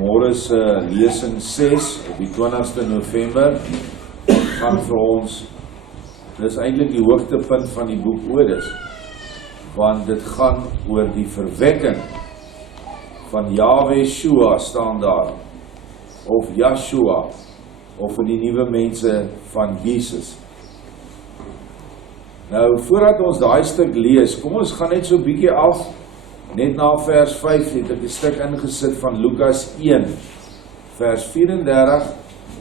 Môre se lesing 6 op die 20ste November gaan vir ons, dis eintlik die hoogtepunt van die boek Odes, want dit gaan oor die verwekking van Jahshua staan daar, of Jahshua, of vir die nuwe mense van Jesus. Nou, voordat ons daai stuk lees, kom ons gaan net so 'n bietjie af, net na vers 5 het ek 'n stuk ingesit van Lukas 1, vers 34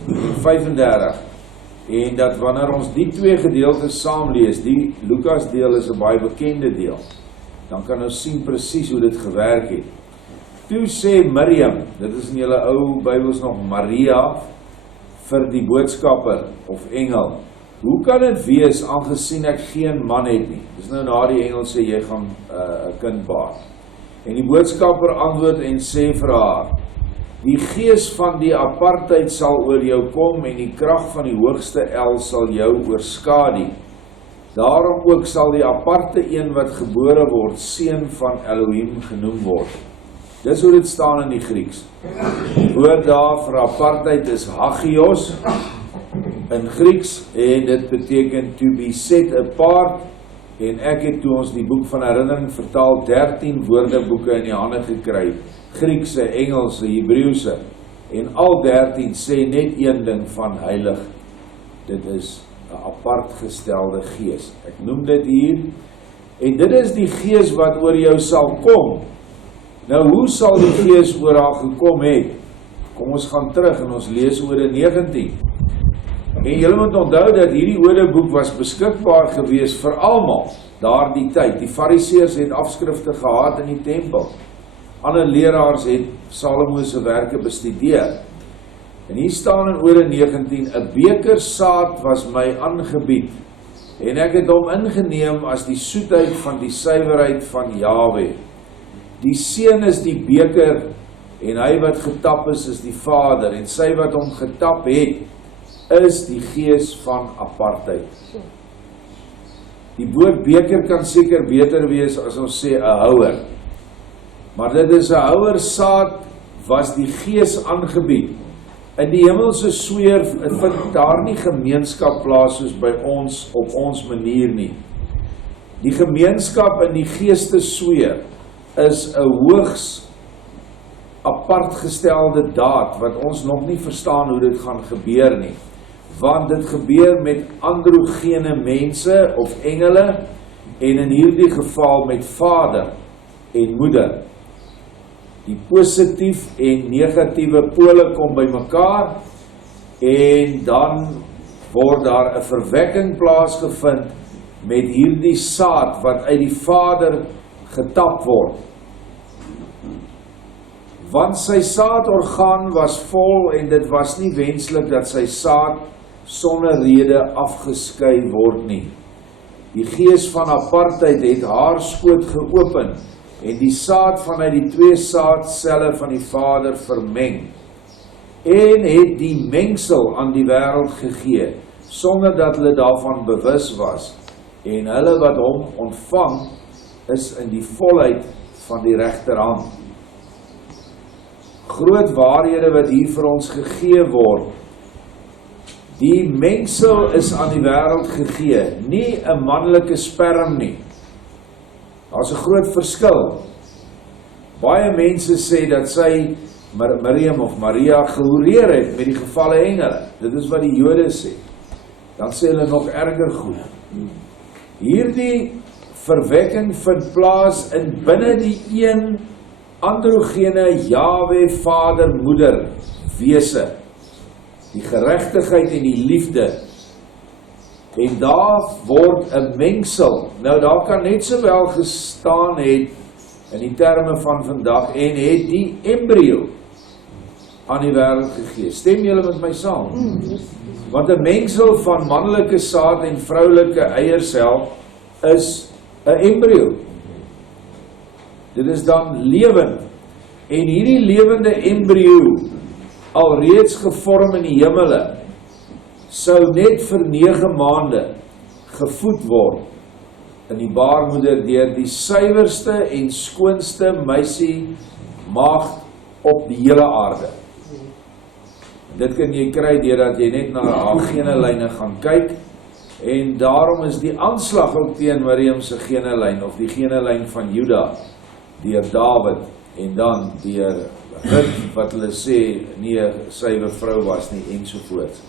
en 35, en dat wanneer ons die twee gedeeltes saam lees, die Lukas deel is 'n baie bekende deel, dan kan ons sien presies hoe dit gewerk het. Toe sê Miriam, dit is in julle ou Bybels nog Maria, vir die boodskapper of engel, hoe kan dit wees aangesien ek geen man het nie? Dis nou na die engel sê jy gaan 'n kind baar. En die boodskapper antwoord en sê vir haar, die gees van die apartheid sal oor jou kom en die krag van die hoogste El sal jou oorskadu. Daarom ook sal die aparte een wat gebore word, seun van Elohim genoem word. Dis hoe dit staan in die Grieks. Die woord daar vir apartheid is hagios in Grieks en dit beteken to be set apart. En ek het toe ons die boek van herinnering vertaal 13 woordeboeke in die hande gekry, Griekse, Engelse, Hebreëse, en al 13 sê net een ding van heilig, dit is 'n apart gestelde gees. Ek noem dit hier, en dit is die gees wat oor jou sal kom. Nou, hoe sal die gees oor haar gekom het? Kom ons gaan terug en ons lees Ode 19. En julle moet onthou dat hierdie Odeboek was beskikbaar gewees vir almal daardie tyd. Die Fariseërs het afskrifte gehad in die tempel. Ander leraars het Salomo se werke bestudeer. En hier staan in Ode 19, 'n beker saad was my aangebied, en ek het hom ingeneem as die soetheid van die suiwerheid van Jahwe. Die seun is die beker, en hy wat getap is die Vader, en sy wat hom getap het, is die gees van apartheid. Die woord beker kan seker beter wees as ons sê 'n houer. Maar dit is 'n houer saad was die gees aangebied. In die hemelse sweer vind daar nie gemeenskap plaas soos by ons op ons manier nie. Die gemeenskap in die geestesfeer is 'n hoogs apart gestelde daad wat ons nog nie verstaan hoe dit gaan gebeur nie. Want dit gebeur met androgene mense of engele en in hierdie geval met vader en moeder. Die positief en negatiewe pole kom by mekaar en dan word daar 'n verwekking plaasgevind met hierdie saad wat uit die vader getap word. Want sy saadorgaan was vol en dit was nie wenslik dat sy saad sonder rede afgeskei word nie. Die gees van apartheid het haar skoot geopen en die saad vanuit die twee saadselle van die Vader vermeng en het die mengsel aan die wêreld gegee sonder dat hulle daarvan bewus was en hulle wat hom ontvang is in die volheid van die regterhand. Groot waarhede wat hier vir ons gegee word. Die mengsel is aan die wêreld gegee, nie 'n manlike sperm nie. Daar's 'n groot verskil. Baie mense sê dat sy Miriam of Maria gehoreer het met die gevalle engele. Dit is wat die Jode sê. Dan sê hulle nog erger goed. Hierdie verwekking vind plaas in binne die een androgene Jahwe Vader Moeder wese. Die geregtigheid en die liefde. En daar word 'n mengsel. Nou daar kan net sowel gestaan het in die terme van vandag en het die embrio aan die wêreld gegee. Stem julle met my saam? Want 'n mengsel van manlike saad en vroulike eiersel is 'n embrio. Dit is dan lewend. En hierdie lewende embrio alreeds gevorm in die hemele, sou net vir 9 maande gevoed word in die baarmoeder deur die suiwerste en skoonste meisie maagd op die hele aarde. Dit kan jy kry deurdat jy net na haar genelyne gaan kyk, en daarom is die aanslag ook teen Miriam se genelyn, of die genelyn van Juda, deur Dawid, en dan deur Rut, wat hulle sê, nie 'n suiwer vrou was nie, ensovoorts.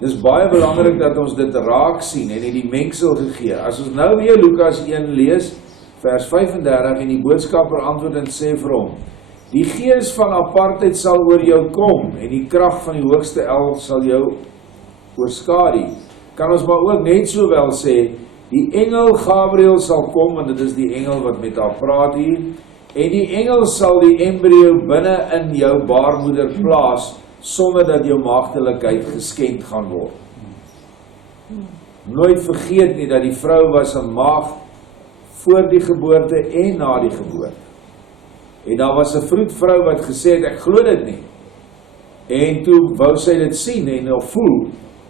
Dis baie belangrik dat ons dit raak sien, en die mengsel gegee. As ons nou weer Lukas 1 lees, vers 35, en die boodskapper antwoord en sê vir hom, die gees van apartheid sal oor jou kom, en die krag van die hoogste El sal jou oorskadu. Kan ons maar ook net sowel sê, die engel Gabriel sal kom, want dit is die engel wat met haar praat hier, en die engel sal die embryo binne in jou baarmoeder plaas, sonder dat jou maagdelikheid geskend gaan word. Nooit vergeet nie dat die vrou was 'n maagd voor die geboorte en na die geboorte. En daar was 'n vroedvrou wat gesê het, ek glo dit nie. En toe wou sy dit sien en voel,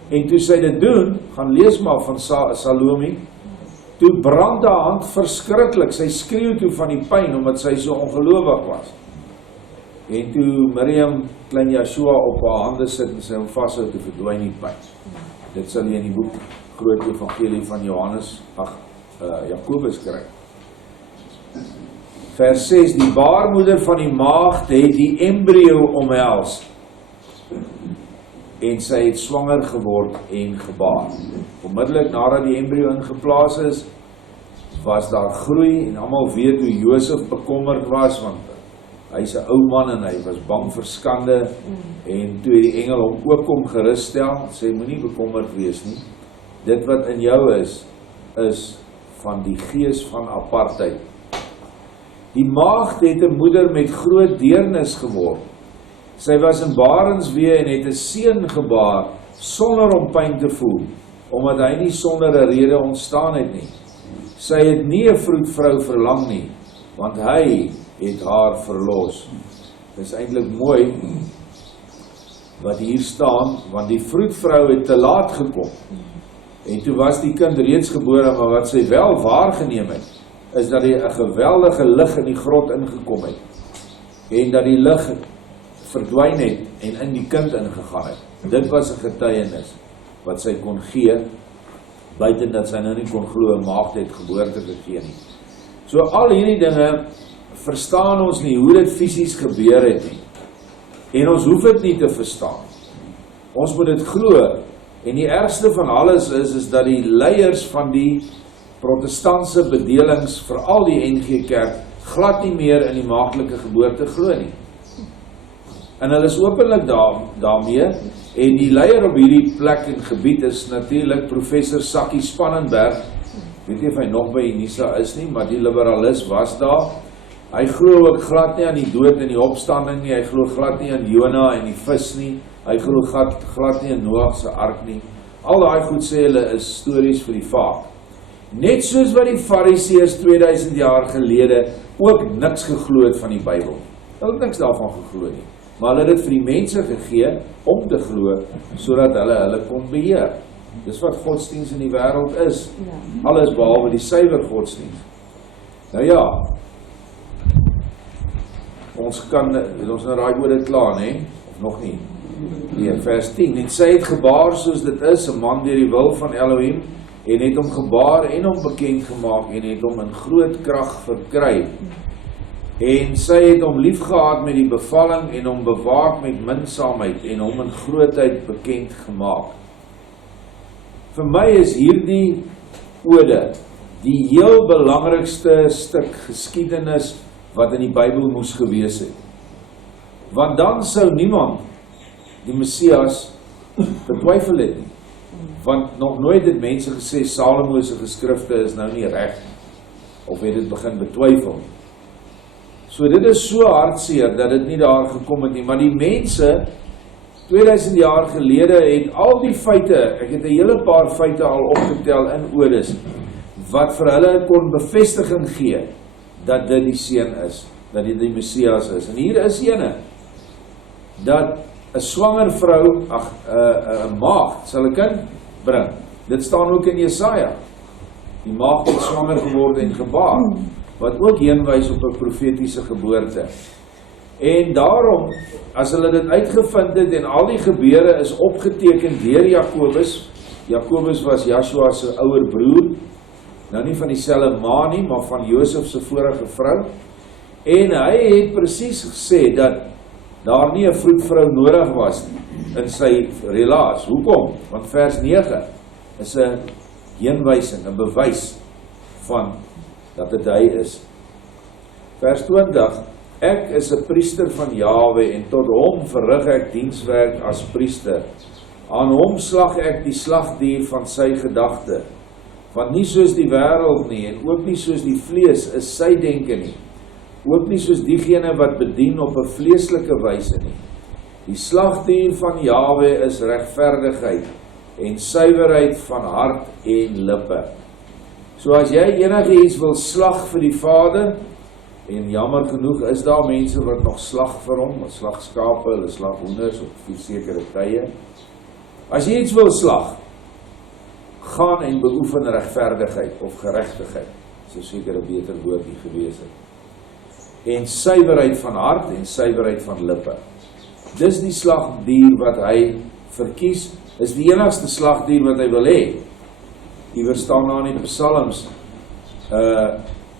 en toe sy dit doen, gaan lees maar van Salome, toe brand haar hand verskriklik, sy skreeu toe van die pyn, omdat sy so ongelowig was. En toe Miriam, klein Jahshua, op haar hande sit en sy hom vashou, toe verdwyn die pyn. Dit sal jy in die boek Groot Evangelie van Jakobus kry. Vers 6, die baarmoeder van die maagd het die embryo omhels, en sy het swanger geword en gebaar. Onmiddellik nadat die embryo ingeplaas is, was daar groei, en almal weet hoe Josef bekommerd was, want hy's 'n ou man en hy was bang vir skande, en toe die engel hom ook kom gerusstel, sê moenie bekommerd wees nie. Dit wat in jou is van die gees van apartheid. Die maagd het 'n moeder met groot deernis geword. Sy was in barenswee en het 'n seun gebaar, sonder om pyn te voel, omdat hy nie sonder 'n rede ontstaan het nie. Sy het nie 'n vroedvrou verlang nie, want hy het haar verlos. Dit is eintlik mooi wat hier staan, want die vroedvrou het te laat gekom. En toe was die kind reeds gebore, maar wat sy wel waargeneem het, is dat hy 'n geweldige lig in die grot ingekom het, en dat die lig verdwyn het en in die kind ingegaan het. Dit was 'n getuienis wat sy kon gee, buiten dat sy nou nie kon glo 'n maagd het geboorte gegee nie. So al hierdie dinge verstaan ons nie hoe dit fisies gebeur het nie. En ons hoef dit nie te verstaan. Ons moet dit glo. En die ergste van alles is dat die leiers van die protestantse bedelings, veral die NG Kerk, glad nie meer in die maagdelike geboorte glo nie. En hulle is openlik daarmee, en die leier op hierdie plek en gebied is natuurlik professor Sakkie Spannenberg. Weet nie of hy nog by Unisa is nie, maar die liberalis was daar. Hy glo ook glad nie aan die dood en die opstanding nie, hy glo glad nie aan Jona en die vis nie, hy glo glad nie aan Noag se ark nie. Al daai goed sê hulle is stories vir die vaak. Net soos wat die Fariseërs 2000 jaar gelede ook niks geglo het van die Bybel. Hulle het niks daarvan geglo nie. Maar hulle het dit vir die mense gegee om te glo, sodat hulle kon beheer. Dis wat godsdienst in die wêreld is. Alles behalwe die suiwer godsdienst. Nou ja, ons nou raai oor dit klaar, nee? Of nog nie? Nee, vers 10. En sy het gebaar soos dit is, 'n man deur die wil van Elohim, en het hom gebaar en hom bekend gemaak, en het hom in groot krag verkry. En sy het hom liefgehad met die bevalling, en hom bewaak met minsaamheid, en hom in grootheid bekend gemaak. Vir my is hierdie ode die heel belangrikste stuk geskiedenis wat in die Bybel moes gewees het. Want dan sou niemand die Messias betwyfel het nie. Want nog nooit het mense gesê Salomo se geskrifte is nou nie reg, of het dit begin betwyfel. So dit is so hartseer dat dit nie daar gekom het nie, maar die mense 2000 jaar gelede het al die feite, ek het 'n hele paar feite al opgetel in Odes, wat vir hulle kon bevestiging gee dat dit die seun is, dat dit die Messias is. En hier is ene, dat 'n swanger vrou, 'n maagd sal 'n kind bring. Dit staan ook in Jesaja. Die maagd het swanger geword en gebaar, wat ook heenwys op 'n profetiese geboorte. En daarom, as hulle dit uitgevind het en al die gebeure is opgeteken deur Jakobus. Jakobus was Jahshua se ouer broer, nou nie van dieselfde ma nie, maar van Josef se vorige vrou. En hy het presies gesê dat daar nie 'n vroedvrou nodig was in sy relaas. Hoekom? Want vers 9 is 'n heenwysing, 'n bewys van dat dit hy is. Vers 20: Ek is 'n priester van Jahwe en tot hom verrig ek dienswerk as priester. Aan hom slag ek die slagdier van sy gedagte. Want nie soos die wêreld nie en ook nie soos die vlees is sy denke nie. Ook nie soos diegene wat bedien op 'n vleeslike wyse nie. Die slagdier van Jahwe is regverdigheid en suiwerheid van hart en lippe. So as jy enige iets wil slag vir die Vader, en jammer genoeg is daar mense wat nog slag vir hom, hulle slag skape, hulle slag hoenders op sekere tye. As jy iets wil slag, gaan en beoefen regverdigheid of geregtigheid, so seker 'n beter woord nie gewees het. En suiwerheid van hart en suiwerheid van lippe. Dis die slagdier wat hy verkies, is die enigste slagdier wat hy wil hê. Iewers staan daar in die psalms,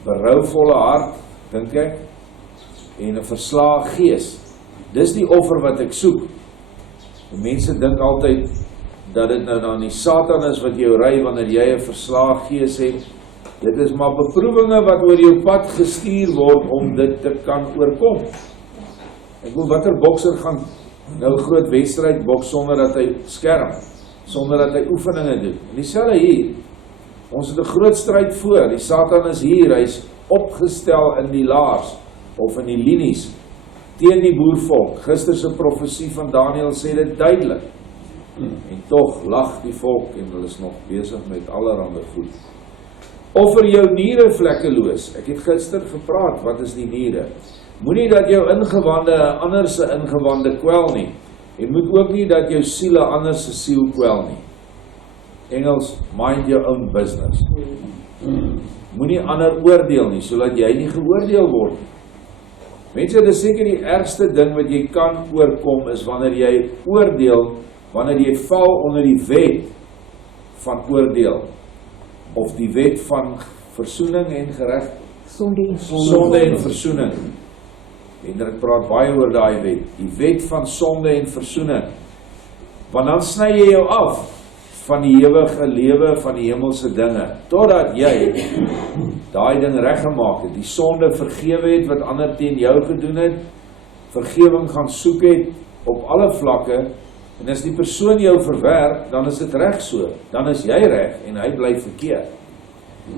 berouvolle hart, dink ek, en 'n verslae gees. Dis die offer wat ek soek. Die mense dink altyd dat dit nou dan die Satan is wat jou ry wanneer jy 'n verslae gees het. Dit is maar beproewinge wat oor jou pad gestuur word om dit te kan oorkom. Ek bedoel, watter bokser gaan nou groot wedstryd boks sonder dat hy skerm, sonder dat hy oefeninge doen? En dieselfde hier, ons het 'n groot stryd voor, die Satan is hier, hy's opgestel in die laars, of in die linies, teen die boervolk. Gister se profesie van Daniël sê dit duidelik. En tog lag die volk en hulle is nog besig met allerhande goed. Offer jou niere vlekkeloos. Ek het gister gepraat, wat is die niere? Moenie dat jou ingewande ander se ingewande kwel nie. En moet ook nie dat jou siele ander se siel kwel nie. Engels, mind your own business. Moenie ander oordeel nie, sodat jy nie geoordeel word nie. Mense, dit is seker die ergste ding wat jy kan oorkom, is wanneer jy oordeel, wanneer jy val onder die wet van oordeel, of die wet van versoening en gereg, sonde en versoening. Hendrik praat baie oor daai wet, die wet van sonde en versoening. Want dan sny jy jou af van die ewige lewe, van die hemelse dinge, totdat jy daai ding reggemaak het, die sonde vergewe het wat ander teen jou gedoen het, vergewing gaan soek het op alle vlakke, en as die persoon jou verwerp, dan is dit reg so, dan is jy reg en hy bly verkeerd.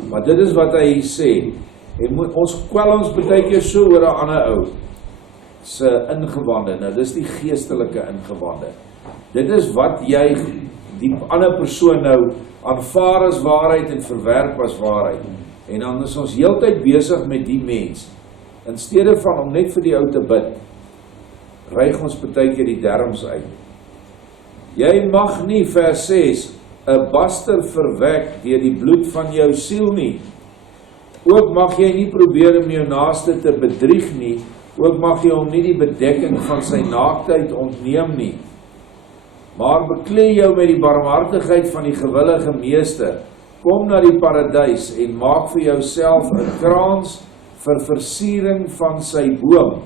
Maar dit is wat hy sê, en ons kwel ons baie keer so oor 'n ander ou se ingewande. Nou dis die geestelike ingewande. Dit is wat jy die ander persoon nou aanvaar as waarheid en verwerp as waarheid. En dan is ons heeltyd besig met die mens. In steede van om net vir die ou te bid, ryg ons baie keer die derms uit. Jy mag nie, vers 6, 'n baster verwek deur die bloed van jou siel nie. Ook mag jy nie probeer om jou naaste te bedrieg nie. Ook mag jy hom nie die bedekking van sy naaktheid ontneem nie. Maar beklee jou met die barmhartigheid van die gewillige meester. Kom na die paradys en maak vir jouself 'n krans vir versiering van sy boom.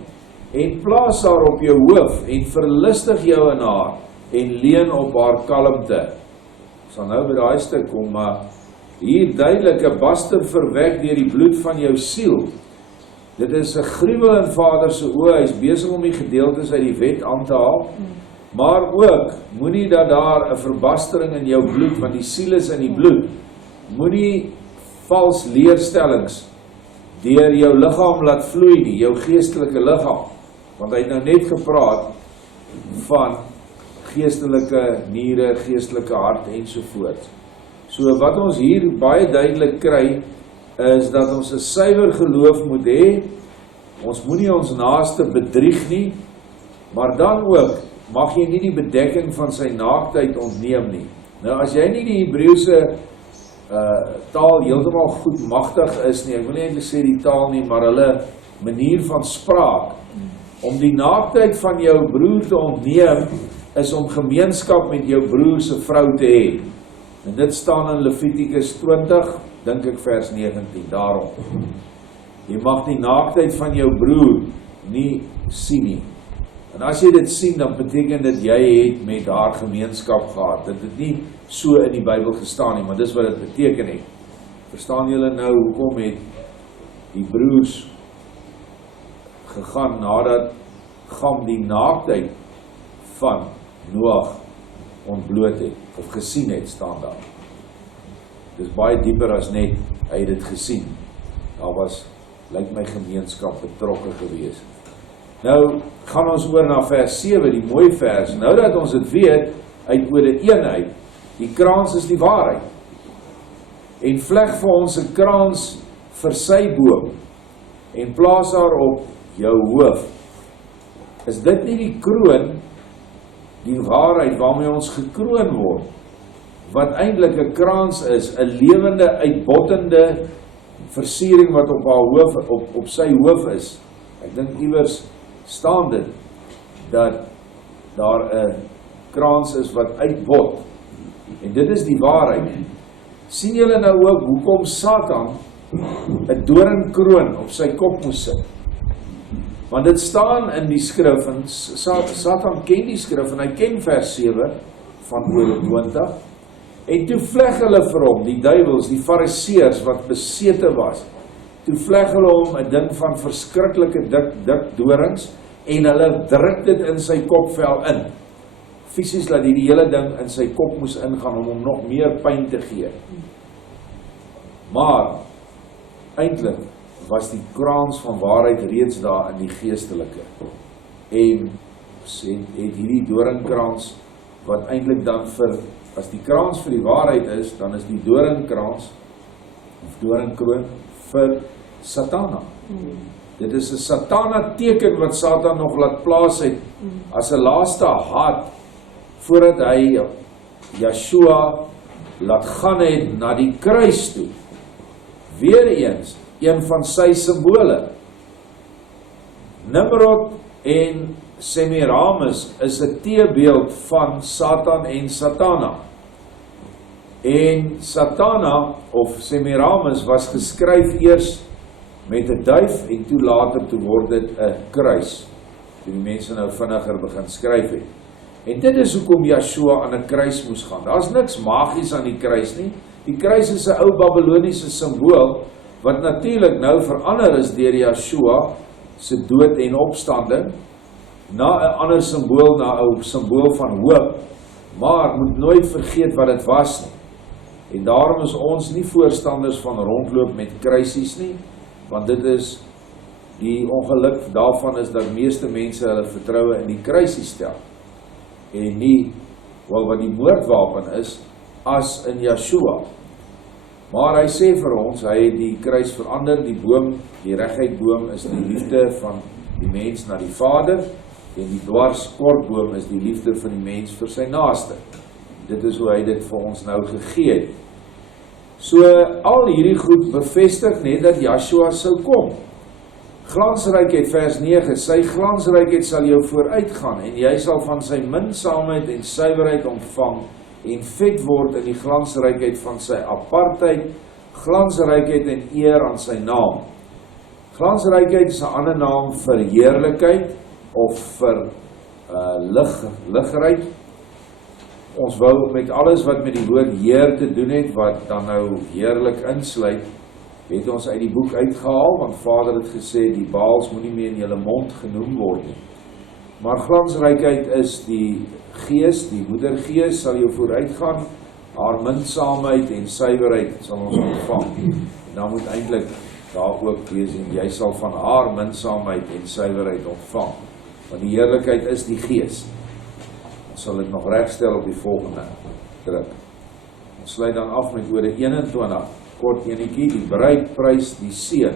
En plaas haar op jou hoof en verlustig jou in haar en leun op haar kalmte. Ek sal nou by daai stuk kom, maar hier duidelik 'n baster verwek deur die bloed van jou siel. Dit is 'n gruwel in Vader se oë. Hy is besig om die gedeeltes uit die wet aan te haal. Maar ook, moenie dat daar 'n verbastering in jou bloed, want die siel is in die bloed. Moenie vals leerstellings deur jou liggaam laat vloei nie, jou geestelike liggaam. Want hy het nou net gepraat van geestelike niere, geestelike hart ensovoorts. So wat ons hier baie duidelik kry, is dat ons 'n suiwer geloof moet hê. Ons moenie ons naaste bedrieg nie, maar dan ook mag jy nie die bedekking van sy naaktheid ontneem nie. Nou as jy nie die Hebreëse taal heeltemal goed magtig is nie, ek wil nie eintlik sê die taal nie, maar hulle manier van spraak, Om die naaktheid van jou broer te ontneem, is om gemeenskap met jou broer se vrou te hê. En dit staan in Levitikus 20, dink ek vers 19, daarom. Jy mag die naaktheid van jou broer nie sien nie. En as jy dit sien, dan beteken dit jy het met haar gemeenskap gehad. Dit het nie so in die Bybel gestaan nie, maar dis wat dit beteken het. Verstaan julle nou, hoekom het die broers gegaan nadat Gam die naaktheid van Noag ontbloot het, of gesien het, staan daar. Dis baie dieper as net, hy het dit gesien. Daar was, lyk my, gemeenskap betrokke gewees. Nou, gaan ons oor na vers 7, die mooi vers. Nou dat ons het weet, uit Ode 1 uit, die kraans is die waarheid. En vleg vir ons 'n kraans vir sy boom, en plaas haar op jou hoof. Is dit nie die kroon, die waarheid waarmee ons gekroon word, wat eintlik 'n kraans is, 'n lewende, uitbottende versiering wat op haar hoof, op sy hoof is. Ek dink iewers staan dit, dat daar 'n kraans is wat uitbot, en dit is die waarheid. Sien julle nou ook, hoekom Satan 'n doringkroon op sy kop moes sit? Want dit staan in die skrif, en Satan ken die skrif, en hy ken vers 7 van Ode 20, en toe vleg hulle vir hom, die duiwels, die fariseërs wat besete was, toe vleg hulle hom 'n ding van verskriklike dik dorings, en hulle druk dit in sy kopvel in. Fisies laat die hele ding in sy kop moes ingaan, om hom nog meer pyn te gee. Maar, eintlik, was die kraans van waarheid reeds daar in die geestelike. En het hierdie doringkrans, wat eintlik dan as die kraans vir die waarheid is, dan is die doringkrans, of doringkroon, vir Satana. Dit is 'n Satana teken wat Satan nog laat plaas het, as 'n laaste haat, voordat hy Jahshua laat gaan het na die kruis toe. Weereens, een van sy simbole. Nimrod en Semiramis is 'n teebeeld van Satan en Satana. En Satana, of Semiramis, was geskryf eers met 'n duif, en toe later toe word dit 'n kruis, toe die mense nou vinniger begin skryf het. En dit is hoekom Jahshua aan 'n kruis moes gaan. Daar's niks magies aan die kruis nie. Die kruis is 'n ou Babyloniese simbool, wat natuurlik nou verander is deur Jahshua se dood en opstanding, na 'n ander simbool, na 'n simbool van hoop, maar moet nooit vergeet wat dit was nie. En daarom is ons nie voorstanders van rondloop met kruisies nie, want dit is, die ongeluk daarvan is dat meeste mense hulle vertroue in die kruisie stel, en nie, wat die moordwapen is, as in Jahshua. Maar hy sê vir ons, hy het die kruis verander, die boom, die regheidboom is die liefde van die mens na die Vader, en die dwarskortboom is die liefde van die mens vir sy naaste. Dit is hoe hy dit vir ons nou gegee het. So, al hierdie goed bevestig net dat Jahshua sou kom. Glansrykheid, vers 9, sy glansrykheid sal jou vooruitgaan, en jy sal van sy minsaamheid en suiwerheid ontvang, en vet word in die glansrykheid van sy apartheid, glansrykheid en eer aan sy naam. Glansrykheid is 'n ander naam vir heerlikheid, of vir ligryk. Ons wou met alles wat met die woord heer te doen het, wat dan nou heerlik insluit, het ons uit die boek uitgehaal, want Vader het gesê, die Baals moet nie meer in julle mond genoem word nie. Maar glansrykheid is die Gees, die Moedergees sal jou vooruitgaan, haar minsaamheid en suiwerheid sal ons ontvang. En dan moet eintlik daar ook wees, en jy sal van haar minsaamheid en suiwerheid ontvang. Want die heerlikheid is die Gees. Ons sal dit nog regstel op die volgende druk. Ons sluit dan af met Ode 21, kort enetjie, die bruid prys die seun.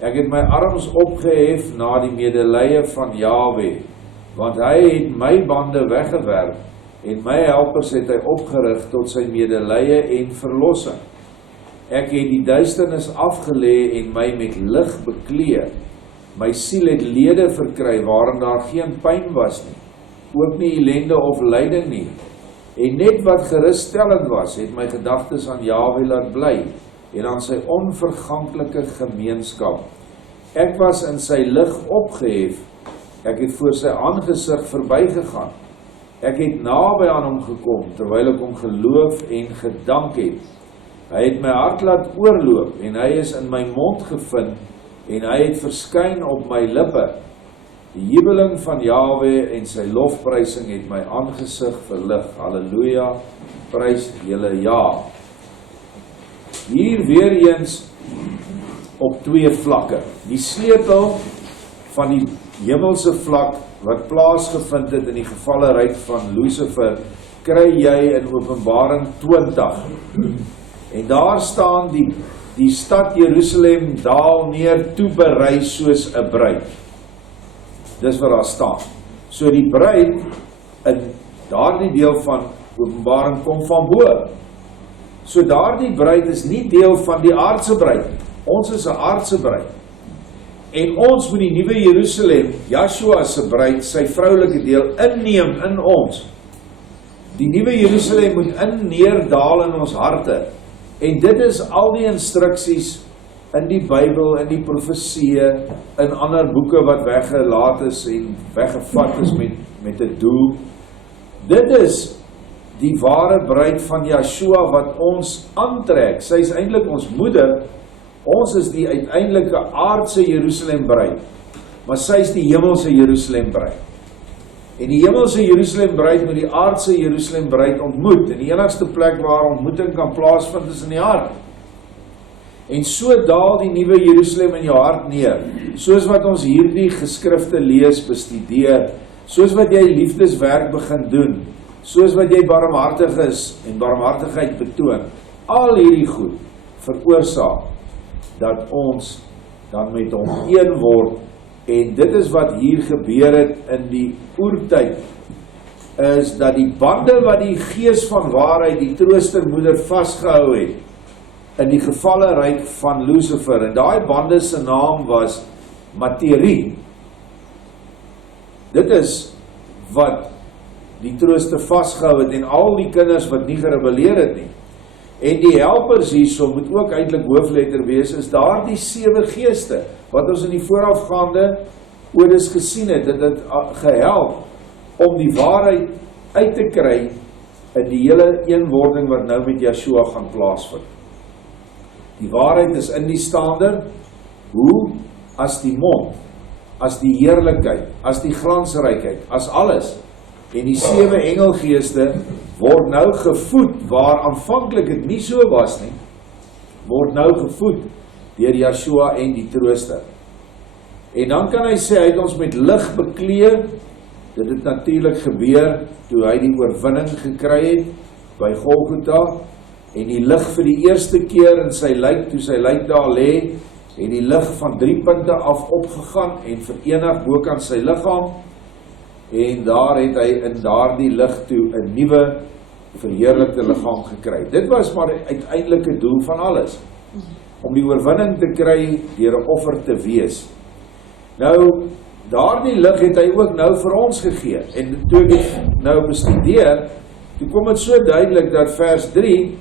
Ek het my arms opgehef na die medelee van Jahwe, want hy het my bande weggewerp, en my helpers het hy opgerig tot sy medelee en verlossing. Ek het die duisternis afgelê en my met lig bekleed, My siel het lede verkry waarin daar geen pyn was nie, ook nie ellende of lyding nie. En net wat gerusstellend was, het my gedagtes aan Jahwe laat bly en aan sy onverganklike gemeenskap. Ek was in sy lig opgehef, ek het voor sy aangesig verbygegaan. Ek het naby aan hom gekom, terwyl ek hom geloof en gedank het. Hy het my hart laat oorloop, en hy is in my mond gevind, en hy het verskyn op my lippe. Die jubeling van Jahwe en sy lofprysing het my aangesig verlig. Halleluja, prys julle ja. Hier weer eens op 2 vlakke. Die sleutel van die hemelse vlak wat plaasgevind het in die gevalleryk van Lucifer, kry jy in Openbaring 20. En daar staan die stad Jerusalem daal neer toeberei soos 'n bruid. Dis wat daar staan. So die bruid in daardie deel van Openbaring kom van bo. So daardie bruid is nie deel van die aardse bruid. Ons is 'n aardse bruid. En ons moet die nuwe Jerusalem, Jahshua se bruid, sy vroulike deel inneem in ons. Die nuwe Jerusalem moet neerdaal in ons harte. En dit is al die instruksies in die Bybel, in die profesieë, in ander boeke wat weggelaat is en weggevat is met 'n doel. Dit is die ware bruid van Jahshua wat ons aantrek. Sy is eintlik ons moeder. Ons is die uiteindelike aardse Jerusalem bruid, maar sy is die hemelse Jerusalem bruid. En die hemelse Jerusalem bruid moet die aardse Jerusalem bruid ontmoet. En die enigste plek waar ontmoeting kan plaasvind is in die hart. En so daal die nuwe Jerusalem in jou hart neer, soos wat ons hierdie geskrifte lees, bestudeer, soos wat jy liefdeswerk begin doen, soos wat jy barmhartig is en barmhartigheid betoon. Al hierdie goed veroorsaak dat ons dan met hom een word. En dit is wat hier gebeur het in die oertyd, is dat die bande wat die gees van waarheid, die troostermoeder vasgehou het, in die gevalleryk van Lucifer, en daai bande se naam was materie. Dit is wat die trooster vasgehou het, en al die kinders wat nie gerebelleer het nie. En die helpers hierso moet ook eintlik hoofletter wees, is daar die 7 geeste, wat ons in die voorafgaande odes gesien het, dit het gehelp om die waarheid uit te kry in die hele eenwording wat nou met Jahshua gaan plaasvind. Die waarheid is in die staande, hoe? As die mond, as die heerlikheid, as die glansrykheid, as alles. En die 7 engelgeeste word nou gevoed, waar aanvanklik dit nie so was nie, word nou gevoed deur Jahshua en die trooster. En dan kan hy sê, hy het ons met lig bekleed. Dit het natuurlik gebeur toe hy die oorwinning gekry het by Golgotha, en die lig vir die eerste keer in sy lijk, toe sy lijk daar lê, en die lig van 3 punte af opgegaan en verenig bokant sy liggaam, en daar het hy in daardie lig toe 'n nuwe verheerlikte liggaam gekry. Dit was maar die uiteindelike doel van alles, om die oorwinning te kry deur 'n offer te wees. Nou, daardie lig het hy ook nou vir ons gegee, en toe ek dit nou bestudeer, toe kom dit so duidelik dat vers 3,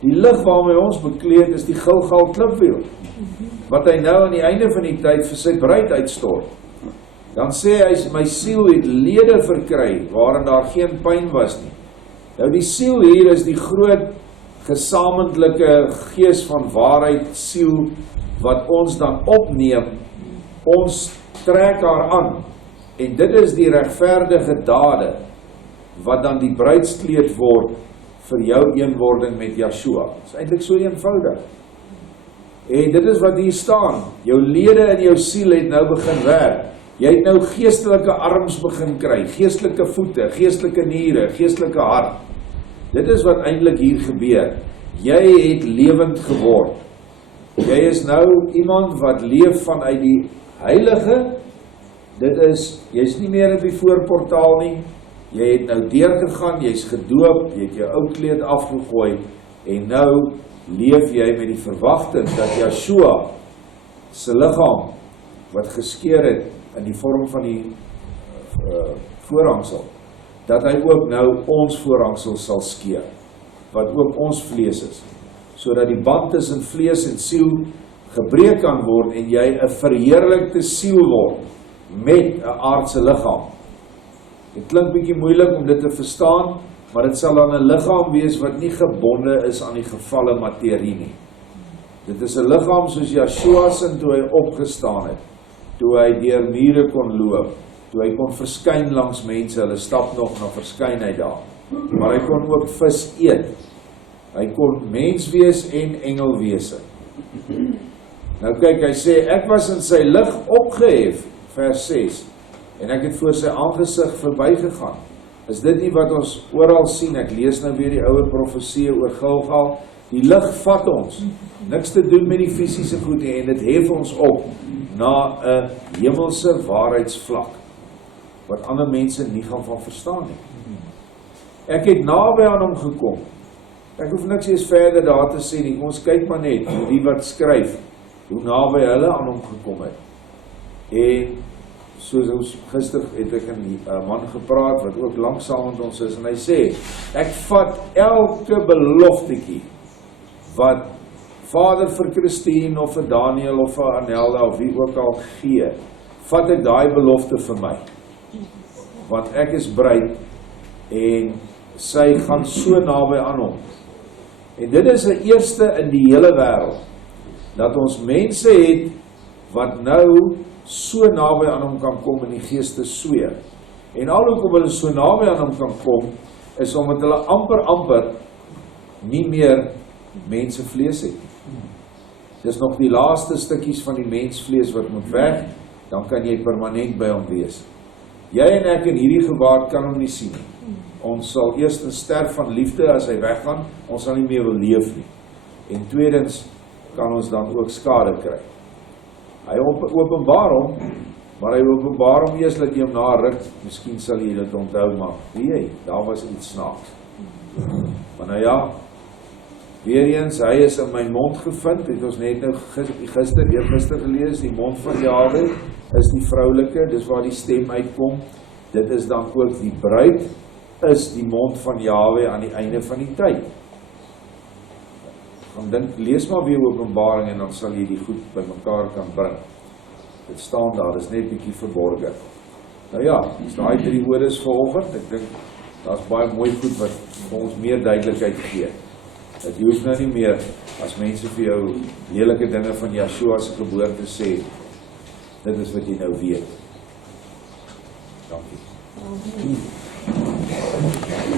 die lig waarmee ons bekleed is die Gilgal klipwiel, wat hy nou aan die einde van die tyd vir sy bruid uitstort. Dan sê hy, my siel het lede verkry, waarin daar geen pyn was nie. Nou die siel hier is die groot gesamentlike gees van waarheid, siel, wat ons dan opneem, ons trek haar aan, en dit is die regverdige dade, wat dan die bruidskleed word, vir jou eenwording met Jahshua. Dit is eintlik so eenvoudig. En dit is wat hier staan, jou lede in jou siel het nou begin werk. Jy het nou geestelike arms begin kry, geestelike voete, geestelike niere, geestelike hart. Dit is wat eintlik hier gebeur. Jy het lewend geword. Jy is nou iemand wat leef vanuit die heilige. Dit is, jy is nie meer in die voorportaal nie. Jy het nou deurgegaan, jy is gedoop, jy het jou ou kleed afgegooi, en nou leef jy met die verwagting dat Jahshua se liggaam wat geskeur het in die vorm van die voorhangsel, dat hy ook nou ons voorhangsel sal skeur, wat ook ons vlees is, sodat die band tussen vlees en siel gebreek kan word en jy 'n verheerlikte siel word met 'n aardse liggaam. Dit klink bietjie moeilik om dit te verstaan, maar dit sal dan 'n liggaam wees wat nie gebonde is aan die gevalle materie nie. Dit is 'n liggaam soos Jahshua se toe hy opgestaan het, toe hy deur mure kon loop, toe hy kon verskyn langs mense, hulle stap nog na verskyn hy daar, maar hy kon ook vis eet. Hy kon mens wees en engelwese. Nou kyk, hy sê, ek was in sy lig opgehef, vers 6, en ek het voor sy aangesig verbygegaan. Is dit nie wat ons oral sien? Ek lees nou weer die ouer profesie oor Gilgal. Die lig vat ons, niks te doen met die fisiese goed nie, en dit hef ons op na 'n hemelse waarheidsvlak, wat ander mense nie gaan van verstaan nie. Ek het naby aan hom gekom. Ek hoef niks eens verder daar te sê nie, ons kyk maar net, die wat skryf, hoe naby hulle aan hom gekom het. En soos ons gister het ek 'n man gepraat, wat ook lank saam met ons is, en hy sê, ek vat elke beloftetjie, wat Vader vir Christine, of vir Daniel, of vir Anelda, of wie ook al gee, vat ek daai belofte vir my. Want ek is bruid, en sy gaan so naby aan hom. En dit is 'n eerste in die hele wêreld, dat ons mense het, wat nou so naby aan hom kan kom in die geeste sweer. En alhoekom hulle so naby aan hom kan kom, is omdat hulle amper nie meer mensevlees het. Dis nog die laaste stukkies van die mensvlees wat moet weg, dan kan jy permanent by hom wees. Jy en ek in hierdie gewaad kan hom nie sien. Ons sal eerst sterf van liefde as hy weggaan, ons sal nie meer wil leef nie. En tweedens kan ons dan ook skade kry. Hy openbaar hom, maar hy openbaar hom eers dat jy hom na ruk, miskien sal jy dit onthou, maar weet jy, daar was iets snaaks. Maar nou ja, weer eens, hy is in my mond gevind, het ons net nou gister gelees, die mond van Jahwe is die vroulike, dis waar die stem uitkom, dit is dan ook die bruid, is die mond van Jahwe aan die einde van die tyd. Lees maar weer Openbaring en dan sal jy die goed by mekaar kan bring. Dit staan daar, dit is net bietjie verborge. Nou ja, dis daai 3 odes vanoggend, ek dink, daar is baie mooi goed wat vir ons meer duidelikheid gee. Dat jy hoef nou nie meer, as mense vir jou lelike dinge van Jahshua se geboorte sê, dit is wat jy nou weet. Dankie.